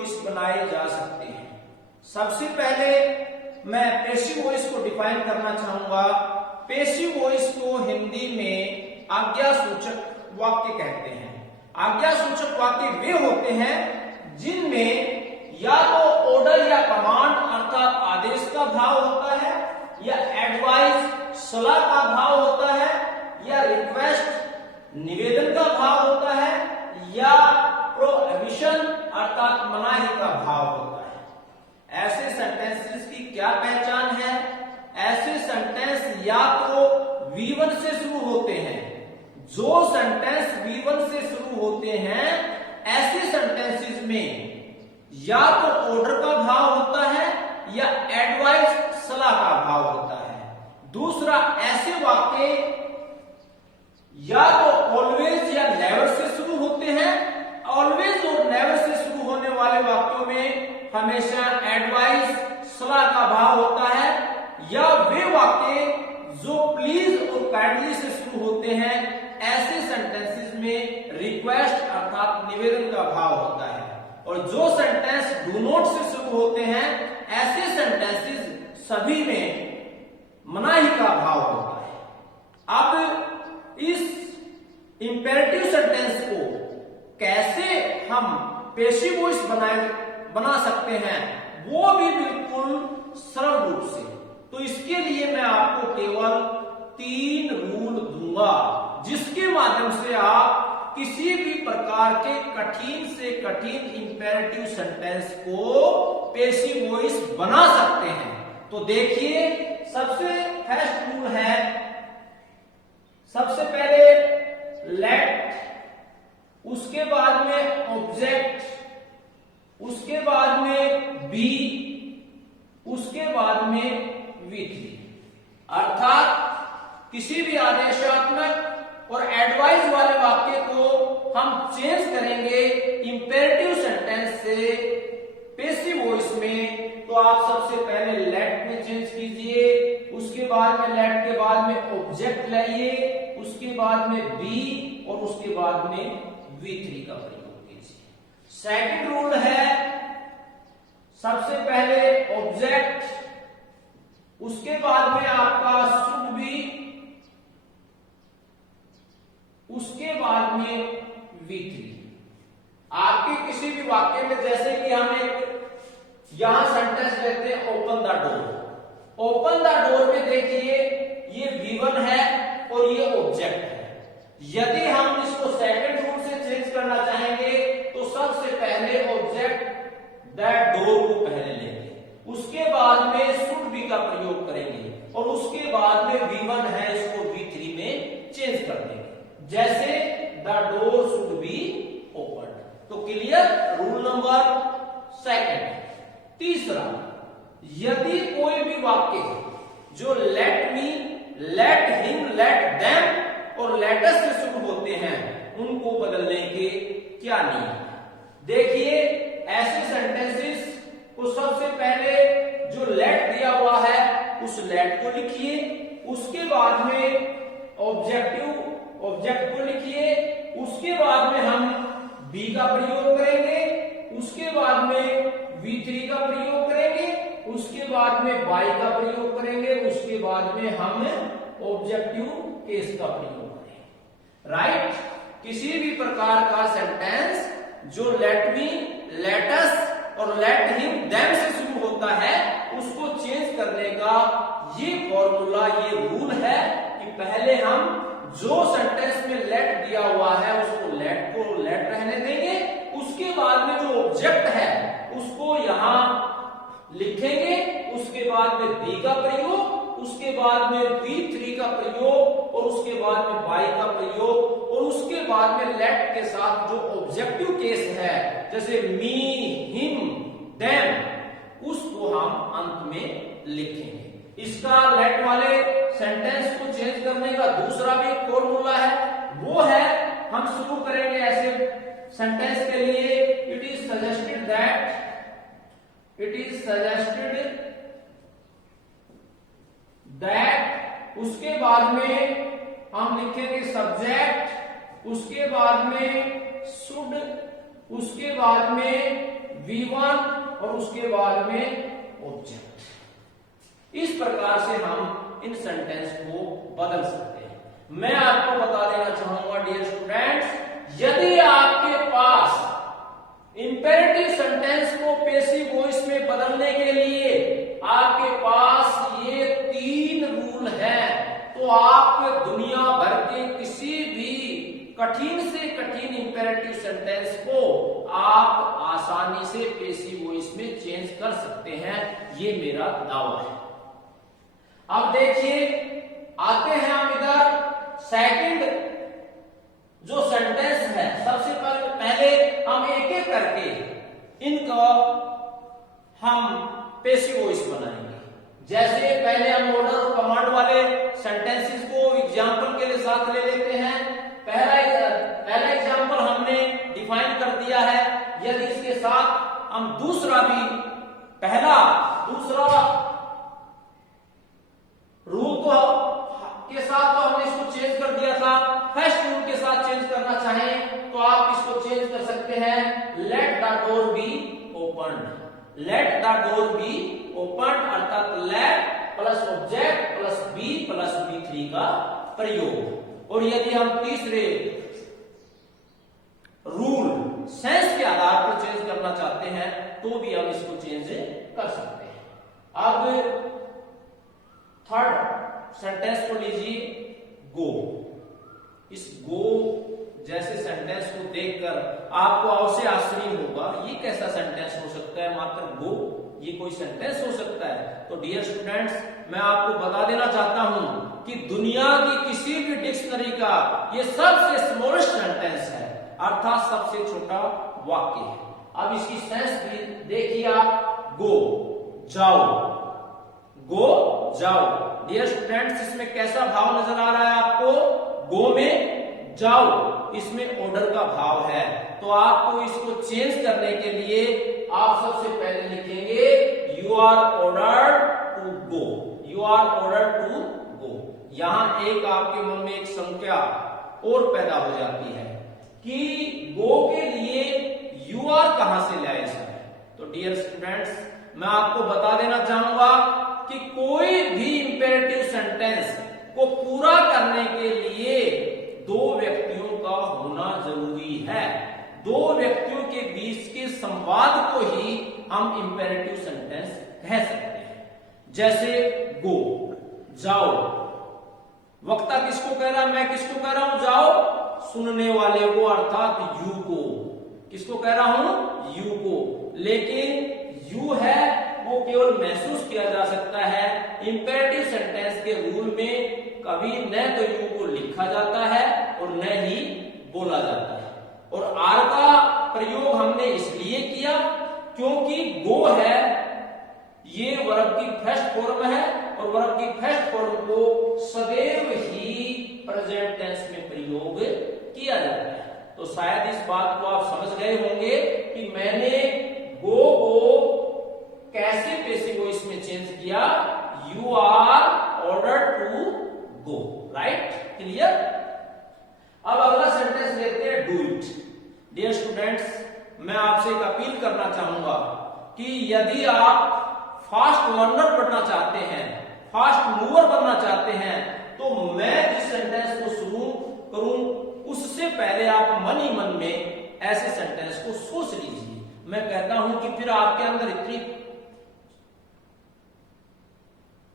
Voice बनाए जा सकते हैं। सबसे पहले मैं पैसिव वॉइस को डिफाइन करना चाहूंगा। पैसिव वॉइस को हिंदी में आज्ञा सूचक वाक्य कहते हैं। आज्ञा सूचक वाक्य वे होते हैं जिनमें या तो ऑर्डर या कमांड अर्थात आदेश का भाव होता है, या एडवाइस सलाह का भाव होता है, या रिक्वेस्ट निवेदन का भाव होता है, या प्रोहिबिशन अर्थात मनाही का भाव होता है। ऐसे सेंटेंसेस की क्या पहचान है? ऐसे सेंटेंस या तो V1 से शुरू होते हैं। जो सेंटेंस V1 से शुरू होते हैं ऐसे सेंटेंसेस में या तो ऑर्डर का भाव होता है या एडवाइस सलाह का भाव होता है। दूसरा, ऐसे वाक्य या तो ऑलवेज या नेवर से शुरू होते हैं। ऑलवेज और नेवर से शुरू होने वाले वाक्यों में हमेशा एडवाइस सलाह का भाव होता है, या वे वाक्य जो प्लीज और काइंडली से शुरू होते हैं ऐसे सेंटेंसेस में रिक्वेस्ट अर्थात निवेदन का भाव होता है। और जो सेंटेंस डू नॉट से शुरू होते हैं ऐसे सेंटेंसेस सभी में मनाही का भाव होता है। अब इस इंपेरेटिव सेंटेंस को कैसे हम पैसिव वॉइस बना सकते हैं वो भी बिल्कुल सरल रूप से। तो इसके लिए मैं आपको केवल 3 रूल दूंगा जिसके माध्यम से आप किसी भी प्रकार के कठिन से कठिन इंपेरेटिव सेंटेंस को पैसिव वॉइस बना सकते हैं। तो देखिए, सबसे फर्स्ट रूल है, सबसे पहले लेट, उसके बाद में ऑब्जेक्ट, उसके बाद में बी, उसके बाद में V3। अर्थात किसी भी आदेशात्मक और एडवाइस वाले वाक्य को हम चेंज करेंगे इंपेरेटिव सेंटेंस से पैसिव वॉइस में, तो आप सबसे पहले लेट में चेंज कीजिए, उसके बाद में लेट के बाद में ऑब्जेक्ट लाइए, उसके बाद में बी और उसके बाद में V3 का प्रयोग कीजिए। सेकंड रूल है, सबसे पहले ऑब्जेक्ट, उसके बाद में आपका शुड बी, उसके बाद में V3। आपके किसी भी वाक्य में, जैसे कि हम एक यहां सेंटेंस लेते हैं open the door. Open the door में देखिए ये V1 है और ये ऑब्जेक्ट है। यदि हम इसको सेकंड रूल से चेंज करना चाहेंगे तो सबसे पहले ऑब्जेक्ट दैट डोर को पहले लेंगे, उसके बाद में शुड बी का प्रयोग करेंगे और उसके बाद में V1 है इसको V3 में चेंज कर देंगे। जैसे the door should be open. तो क्लियर, रूल नंबर सेकंड। तीसरा, यदि कोई भी वाक्य जो let me, let him, let them और लेट अस से शुरू होते हैं उनको बदलने के क्या नियम? देखिए, ऐसे सेंटेंसेस को सबसे पहले जो लेट दिया हुआ है उस लेट को लिखिए, उसके बाद में ऑब्जेक्ट को लिखिए, उसके बाद में हम बी का प्रयोग करेंगे, उसके बाद में V3 का प्रयोग करेंगे, उसके बाद में बाई का प्रयोग करेंगे, उसके बाद में हम ऑब्जेक्टिव केस का प्रयोग करेंगे। राइट? किसी भी प्रकार का सेंटेंस जो लेट मी, लेट अस और लेट हिम, देम से शुरू होता है उसको चेंज करने का ये फॉर्मूला, ये रूल है कि पहले हम जो सेंटेंस में लेट दिया हुआ है उसको लेट रहने देंगे, उसके बाद में जो ऑब्जेक्ट है उसको यहां लिखेंगे, उसके बाद में बी का प्रयोग, उसके बाद में V3 का प्रयोग और उसके बाद में बाई का प्रयोग और उसके बाद में लेट के साथ जो ऑब्जेक्टिव केस है जैसे मी, हिम, देम, उसको हम अंत में लिखेंगे। इसका लेट वाले सेंटेंस को चेंज करने का दूसरा भी एक फॉर्मूला है, वो है, हम शुरू करेंगे ऐसे सेंटेंस के लिए, इट इज सजेस्टेड दैट, उसके बाद में हम लिखेंगे सब्जेक्ट, उसके बाद में शुड, उसके बाद में V1 और उसके बाद में ऑब्जेक्ट। इस प्रकार से हम इन सेंटेंस को बदल सकते हैं। मैं आपको बता देना चाहूंगा डियर स्टूडेंट्स, यदि आपके पास इंपेरेटिव सेंटेंस को पैसिव वॉइस में बदलने के लिए आपके पास ये 3 रूल हैं, तो आप दुनिया भर के किसी भी कठिन से कठिन इंपेरेटिव सेंटेंस को आप आसानी से पैसिव वॉइस में चेंज कर सकते हैं। ये मेरा दावा है। अब देखिए, आते हैं हम इधर सेकंड जो सेंटेंस है। सबसे पहले हम एक एक करके इनका हम पैसिव वॉइस बनाएंगे। जैसे पहले हम ऑर्डर और कमांड वाले सेंटेंसेस को एग्जांपल के लिए साथ ले लेते हैं। पहला एग्जांपल हमने डिफाइन कर दिया है। यदि इसके साथ हम दूसरा रूल के साथ तो हमने इसको चेंज कर दिया था, फर्स्ट रूल के साथ चेंज करना चाहें तो आप इसको चेंज कर सकते हैं। Let the door be open. Let the door be open अर्थात let plus object plus B plus B3 का प्रयोग। और यदि हम तीसरे रूल सेंस के आधार पर चेंज करना चाहते हैं तो भी हम इसको चेंज कर सकते हैं। अब थर्ड सेंटेंस को लीजिए, गो। इस गो जैसे सेंटेंस को देखकर आपको अवश्य आश्चर्य होगा, ये कैसा सेंटेंस हो सकता है, मात्र गो, ये कोई सेंटेंस हो सकता है? तो डियर स्टूडेंट्स, मैं आपको बता देना चाहता हूं कि दुनिया की किसी भी डिक्शनरी का ये सबसे स्मॉलेस्ट सेंटेंस है, अर्थात सबसे छोटा वाक्य है। अब इसकी सेंस भी देखिए आप, गो जाओ, गो जाओ। डियर स्टूडेंट्स, इसमें कैसा भाव नजर आ रहा है आपको? गो में जाओ, इसमें ऑर्डर का भाव है। तो आपको इसको चेंज करने के लिए आप सबसे पहले लिखेंगे you are ordered to go. You are ordered to go. यहां एक आपके मन में एक संख्या और पैदा हो जाती है कि गो के लिए यू आर कहां से लाया जाए। तो डियर स्टूडेंट्स, मैं आपको बता देना चाहूंगा कि कोई भी इंपेरेटिव सेंटेंस को पूरा करने के लिए 2 व्यक्तियों का होना जरूरी है। 2 व्यक्तियों के बीच के संवाद को ही हम इंपेरेटिव सेंटेंस कह सकते हैं। जैसे गो, जाओ, वक्ता किसको कह रहा है? मैं किसको कह रहा हूं? जाओ। सुनने वाले को अर्थात यू को। किसको कह रहा हूं? यू को। लेकिन यू है वो केवल महसूस किया जा सकता है। इंपेरेटिव सेंटेंस के रूल में कभी न तो यू को लिखा जाता है और न ही बोला जाता है। और आर का प्रयोग हमने इसलिए किया क्योंकि गो है, ये वर्ब की फर्स्ट फॉर्म है और वर्ब की फर्स्ट फॉर्म को सदैव ही प्रेजेंट टेंस में प्रयोग किया जाता है। तो शायद इस बात को आप समझ गए होंगे कि मैंने गो को कैसे पैसिव वॉइस में चेंज किया। You are ordered to go, right? Clear? अब अगला सेंटेंस लेते हैं, डू इट। डियर स्टूडेंट्स, मैं आपसे एक अपील करना चाहूंगा कि यदि आप फास्ट लर्नर बनना चाहते हैं, फास्ट मूवर बनना चाहते हैं, तो मैं जिस सेंटेंस को शुरू करूं उससे पहले आप मन ही मन में ऐसे सेंटेंस को सोच लीजिए। मैं कहता हूं कि फिर आपके अंदर इतनी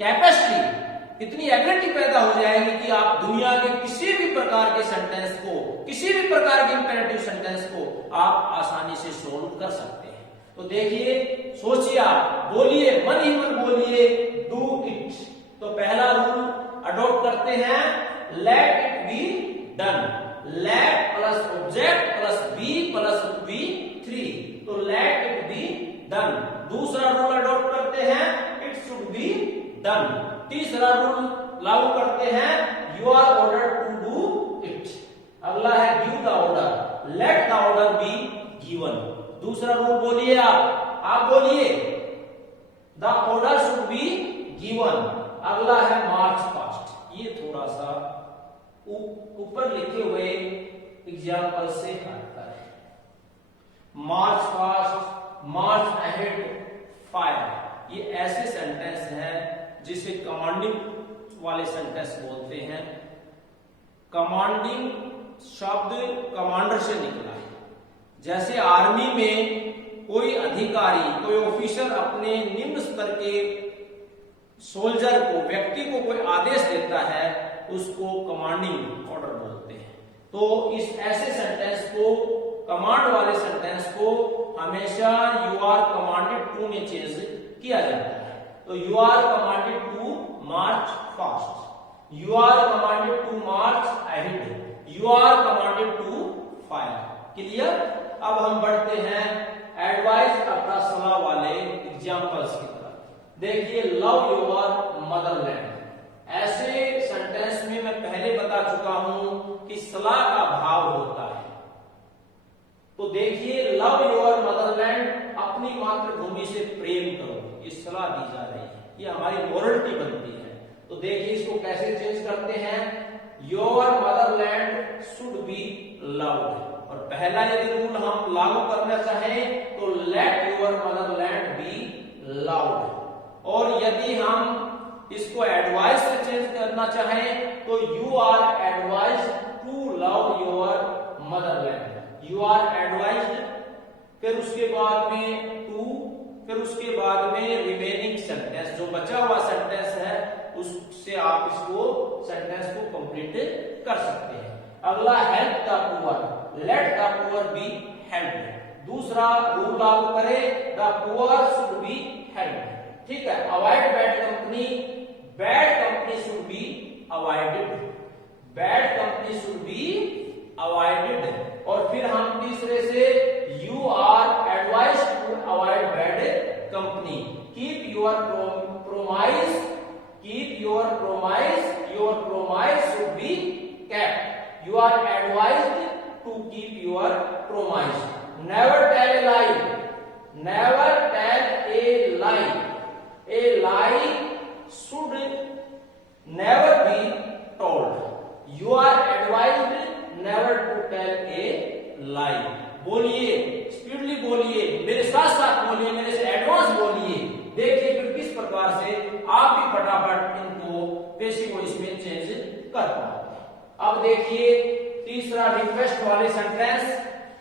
कैपेसिटी, इतनी एबिलिटी पैदा हो जाएगी कि आप दुनिया के किसी भी प्रकार के सेंटेंस को, किसी भी प्रकार के इंपेरेटिव सेंटेंस को आप आसानी से सोल्व कर सकते हैं। तो देखिए, सोचिए, आप बोलिए, मन ही मन बोलिए, डू इट। तो पहला रूल अडॉप्ट करते हैं, let it be done. Let plus object plus B plus B3, तो लेट इट बी डन। दूसरा रूल अडॉप्ट करते हैं, इट शुड बी डन। तीसरा रूल लागू करते हैं, you are ordered to do it. अगला है give the order, let the order be given. दूसरा रूल बोलिए, आप बोलिए, the order should be given. अगला है मार्च फास्ट। ये थोड़ा सा ऊपर लिखे हुए एग्जाम्पल से हटता है। मार्च फास्ट, मार्च जिसे कमांडिंग वाले सेंटेंस बोलते हैं। कमांडिंग शब्द कमांडर से निकला है। जैसे आर्मी में कोई अधिकारी, कोई ऑफिसर अपने निम्न स्तर के सोल्जर को, व्यक्ति को कोई आदेश देता है, उसको कमांडिंग ऑर्डर बोलते हैं। तो इस ऐसे सेंटेंस को, कमांड वाले सेंटेंस को हमेशा यू आर कमांडेड टू में चेंज किया जाता है। तो you are commanded to march fast, you are commanded to march ahead, you are commanded to fire. Clear? अब हम बढ़ते हैं एडवाइस अर्थात सलाह वाले एग्जांपल्स की तरफ। देखिए, लव योर मदरलैंड। ऐसे सेंटेंस में मैं पहले बता चुका हूं कि सलाह का भाव होता है। तो देखिए, लव योर मदरलैंड, अपनी मातृभूमि से प्रेम करो, ये सलाह दी जा रही है, ये हमारी मोरलिटी बनती है। तो देखिए इसको कैसे चेंज करते हैं, your Motherland should be loved. और पहला यदि रूल हम लागू करना चाहें तो let your Motherland be loved. और यदि हम इसको एडवाइस से चेंज करना चाहें तो you are advised to love your motherland, you are advised, फिर उसके बाद में टू, फिर उसके बाद में रिमेनिंग सेंटेंस, जो बचा हुआ सेंटेंस है उससे आप इसको सेंटेंस को कंप्लीट कर सकते हैं। अगला help the poor, let the poor be helped. दूसरा रूल लागू करें, the poor should be helped. ठीक है। Avoid bad company, bad company should be avoided, bad company should be avoided. और फिर हम तीसरे से you are advised to avoid bad company, keep your promise, keep your promise should be kept, you are advised to keep your promise. Never tell a lie, never tell a lie, a lie should never be told. You are advised never to tell a lie. बोलिए, speedly बोलिए, मेरे साथ साथ बोलिए, मेरे से advance बोलिए। देखिए फिर किस प्रकार से आप भी फटाफट इनको पेशी को इसमें चेंज कर पाओ। अब देखिए तीसरा रिक्वेस्ट वाले sentence,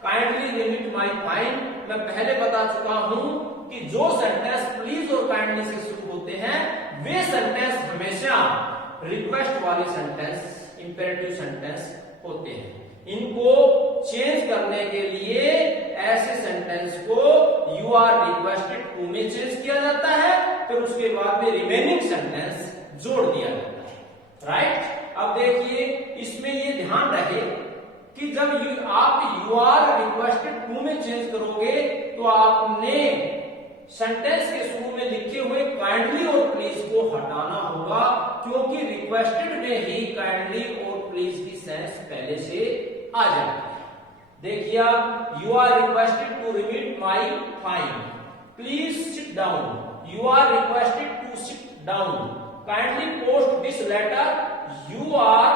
kindly remit my fine. मैं पहले बता चुका हूं कि जो सेंटेंस प्लीज और काइंडली से शुरू होते हैं वे सेंटेंस हमेशा रिक्वेस्ट वाले सेंटेंस, इंपेरेटिव सेंटेंस होते हैं। इनको चेंज करने के लिए ऐसे सेंटेंस को यू आर रिक्वेस्टेड टू में चेंज किया जाता है, फिर उसके बाद में रिमेनिंग सेंटेंस जोड़ दिया जाता है। राइट? अब देखिए इसमें ये ध्यान रहे कि जब आप यू आर रिक्वेस्टेड टू में चेंज करोगे तो आपने सेंटेंस के शुरू में लिखे हुए काइंडली और प्लीज को हटाना होगा, क्योंकि रिक्वेस्टेड में ही काइंडली और प्लीज की सेंस पहले से आ जाती है। देखिए, you are requested to remit my fine, please sit down, you are requested to sit down, kindly post this letter, you are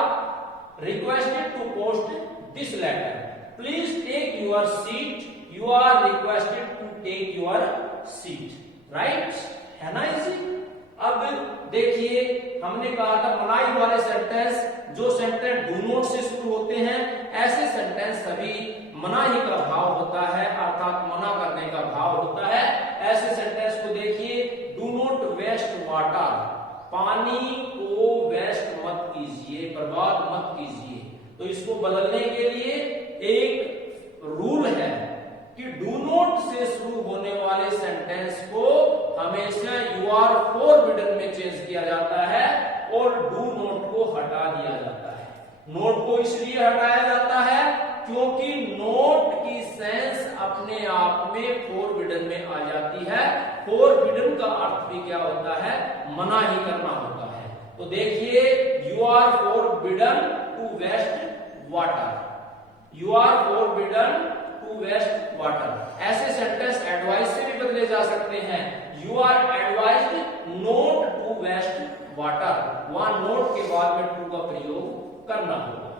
requested to post this letter, please take your seat, you are requested to take your seat. right? है ना easy? अब देखिए हमने कहा था मनाही वाले sentence, जो सेंटेंस डू नॉट से शुरू होते हैं, ऐसे सेंटेंस सभी मनाही का भाव होता है, अर्थात मना करने का भाव होता है। ऐसे सेंटेंस को देखिए, डू नॉट वेस्ट वाटर, पानी को वेस्ट मत कीजिए, बर्बाद मत कीजिए। तो इसको बदलने के लिए एक रूल है कि डू नॉट से शुरू होने वाले सेंटेंस को हमेशा यू आर फॉरबिडन में चेंज किया जाता है और डू नॉट को हटा दिया जाता है। नोट को इसलिए हटाया जाता है क्योंकि नोट की सेंस अपने आप में फॉरबिडन में आ जाती है। फॉरबिडन का अर्थ भी क्या होता है? मना ही करना होता है। तो देखिए, you are forbidden to waste water, you are forbidden to waste water. ऐसे सेंटेंस एडवाइस से भी बदले जा सकते हैं, you are advised not to waste water, वहां नोट के बाद में टू का प्रयोग करना होगा।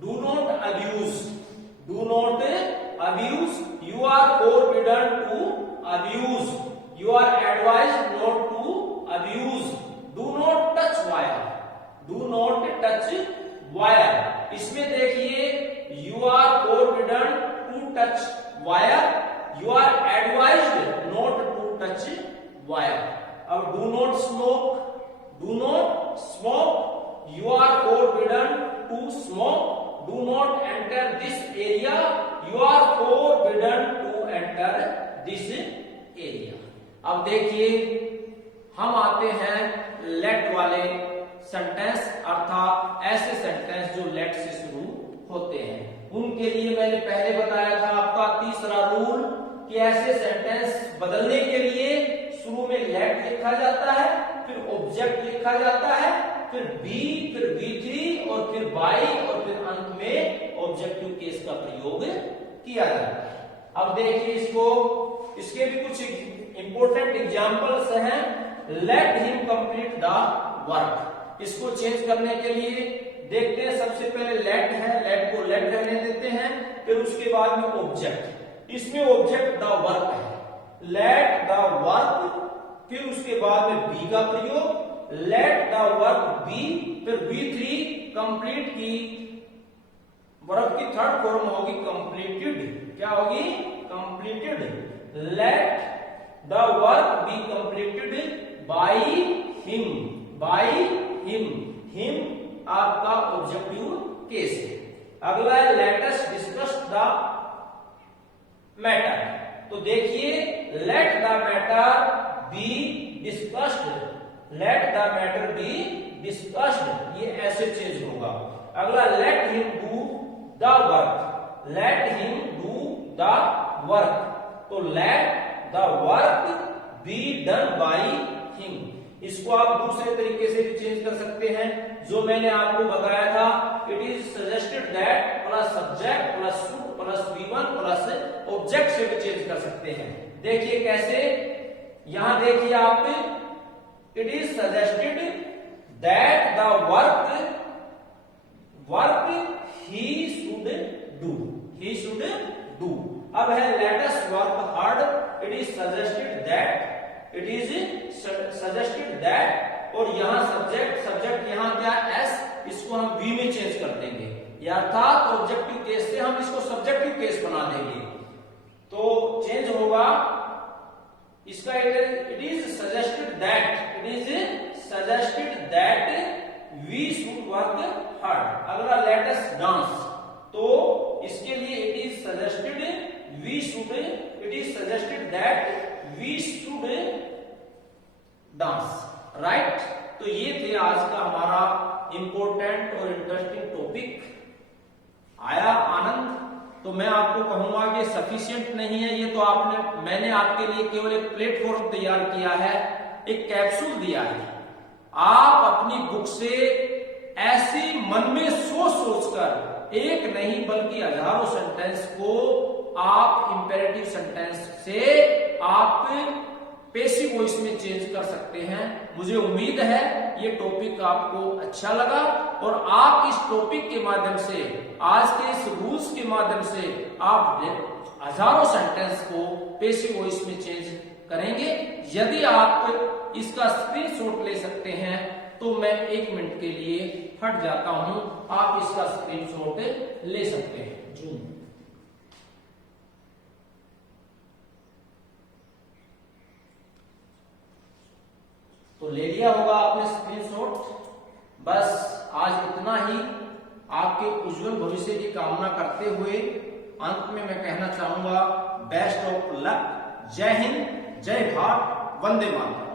Do not abuse, do not abuse, you are forbidden to abuse, you are advised not to abuse do not touch wire. इसमें देखिए you are forbidden to touch wire, you are advised not to touch wire. अब do not smoke, do not smoke, you are forbidden to smoke, do not enter this area, you are forbidden to enter this area. अब देखिए हम आते हैं late वाले sentence, अर्थात ऐसे sentence जो लेट से शुरू होते हैं। उनके लिए मैंने पहले बताया था आपका तीसरा रूल कि ऐसे सेंटेंस बदलने के लिए शुरू में लेट लिखा जाता है, फिर ऑब्जेक्ट लिखा जाता है, फिर बी, फिर V3 और फिर बाई और फिर अंत में ऑब्जेक्टिव केस का प्रयोग किया जाता है। अब देखिए इसको, इसके भी कुछ इंपॉर्टेंट एग्जांपल्स हैं। Let him complete the work, इसको चेंज करने के लिए देखते हैं। सबसे पहले लेट है, लेट को लेट रहने देते हैं, फिर उसके बाद में ऑब्जेक्ट, इसमें ऑब्जेक्ट द वर्क है, लेट द वर्क, फिर उसके बाद में बी का प्रयोग, लेट द वर्क बी, फिर V3 कंप्लीट की वर्ब की थर्ड फॉर्म होगी कंप्लीटेड, क्या होगी? Completed. Let the work be completed by him, by him, him आपका ऑब्जेक्टिव केस है। अगला है let us discuss the matter. तो देखिए let the matter be discussed, let the matter be discussed, ये ऐसे चेंज होगा। अगला let him do the work, let him do the work, तो let the work be done by him. इसको आप दूसरे तरीके से भी चेंज कर सकते हैं, जो मैंने आपको बताया था। It is suggested that plus subject plus should plus V1 plus object से भी चेंज कर सकते हैं। देखिए कैसे, यहां देखिए आप, it is suggested that the work he should do, he should do. अब है let us work hard, it is suggested that, it is suggested that, और यहां सब्जेक्ट, सब्जेक्ट यहां क्या एस, इसको हम V में चेंज कर देंगे, अर्थात ऑब्जेक्टिव केस से हम इसको सब्जेक्टिव केस बना देंगे। तो चेंज होगा इसका, it is suggested that, it is suggested that we should work hard. अगला लेट अस डांस, तो इसके लिए it is suggested we should, it is suggested that we should dance, right. तो ये थे आज का हमारा इंपॉर्टेंट और इंटरेस्टिंग टॉपिक। आया आनंद? तो मैं आपको कहूंगा कि सफिशिएंट नहीं है ये, तो आपने, मैंने आपके लिए केवल एक प्लेटफॉर्म तैयार किया है, एक कैप्सूल दिया है। आप अपनी बुक से ऐसी मन में सोच सोचकर एक नहीं बल्कि हजारों सेंटेंस को आप इंपेरेटिव सेंटेंस से आप पैसिव वॉइस में चेंज कर सकते हैं। मुझे उम्मीद है ये टॉपिक आपको अच्छा लगा और आप इस टॉपिक के माध्यम से, आज के इस रूल्स के माध्यम से आप हजारों सेंटेंस को पैसिव वॉइस में चेंज करेंगे। यदि आप इसका स्क्रीनशॉट ले सकते हैं तो मैं 1 मिनट के लिए हट जाता हूं, आप इसका स्क्रीनशॉट ले सकते हैं। जूम, तो ले लिया होगा आपने स्क्रीनशॉट। बस आज इतना ही। आपके उज्जवल भविष्य की कामना करते हुए अंत में मैं कहना चाहूंगा, बेस्ट ऑफ लक। जय हिंद, जय भारत, वंदे मातरम।